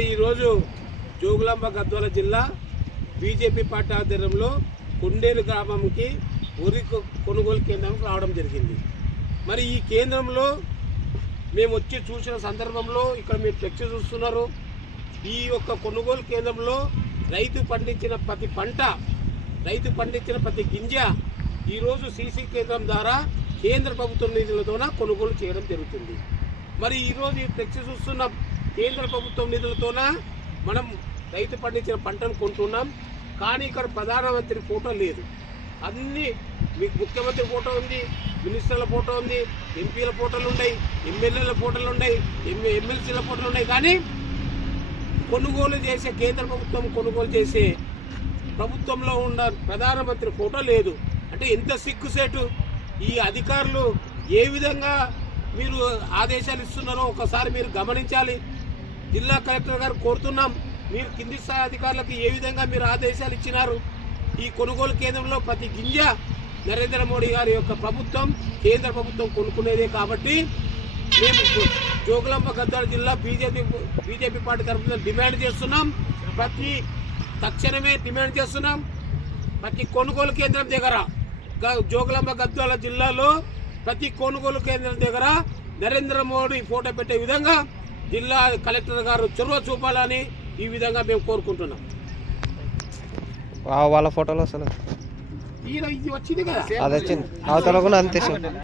ఈరోజు జోగులాంబ గద్వాల జిల్లా BJP party ఆధ్వర్యంలో కొండేరు గ్రామంకి వరి కొ- కొనుగోలు కేంద్రానికి రావడం జరిగింది. మరి ఈ కేంద్రంలో మేము వచ్చి చూసిన సందర్భంలో ఇక్కడ మీరు ఫ్లెక్స్ చూస్తున్నారు. ఈ యొక్క కొనుగోలు కేంద్రంలో రైతు పండించిన ప్రతి పంట రైతు పండించిన ప్రతి గింజ ఈరోజు సీసీ కేంద్రం ద్వారా కేంద్ర ప్రభుత్వం నిధులతోన కొనుగోలు చేయడం జరుగుతుంది. మరి ఈరోజు ఈ ఫ్లెక్స్ చూస్తున్న. కేంద్ర ప్రభుత్వం నిధులతోన మనం రైతు పండించిన పంటను కొంటున్నాం కానీ ఇక్కడ ప్రధానమంత్రి ఫోటో లేదు. అన్ని మీకు ముఖ్యమంత్రి ఫోటో ఉంది మినిస్టర్ల ఫోటో ఉంది ఎంపీల ఫోటోలు ఉన్నాయి ఎమ్మెల్యేల ఫోటోలు ఉన్నాయి ఎంఏ ఎమ్మెల్సీల ఫోటోలు ఉన్నాయి కానీ కొనుగోలు చేసే కేంద్ర ప్రభుత్వం కొనుగోలు చేసే ప్రభుత్వంలో ఉన్న ప్రధానమంత్రి ఫోటో లేదు. అంటే ఎంత సిగ్గుసేటు ఈ అధికారులు ఏ విధంగా మీరు ఆదేశాలు ఇస్తున్నారో ఒకసారి మీరు గమనించాలి. జిల్లా కలెక్టర్ గారు కోరుతున్నాం మీరు కింది స్థాయి అధికారులకు ఏ విధంగా మీరు ఆదేశాలు ఇచ్చినారు? ఈ కొనుగోలు కేంద్రంలో ప్రతి గింజ నరేంద్ర మోడీ గారి యొక్క ప్రభుత్వం కేంద్ర ప్రభుత్వం కొనుక్కునేదే కాబట్టి మేము జోగులాంబ గద్వాల జిల్లా బీజేపీ బీజేపీ పార్టీ తరఫున డిమాండ్ చేస్తున్నాం. ప్రతి తక్షణమే డిమాండ్ చేస్తున్నాం. ప్రతి కొనుగోలు కేంద్రం దగ్గర గ- జోగులాంబ గద్వాల జిల్లాలో ప్రతి కొనుగోలు కేంద్రం దగ్గర నరేంద్ర మోడీ ఫోటో పెట్టే విధంగా జిల్లా కలెక్టర్ గారు చొరవ చూపాలని ఈ విధంగా మేము కోరుకుంటున్నాం. వాళ్ళ ఫోటోలో అసలు వచ్చింది కదా? అది వచ్చింది. అవతల కూడా అంతే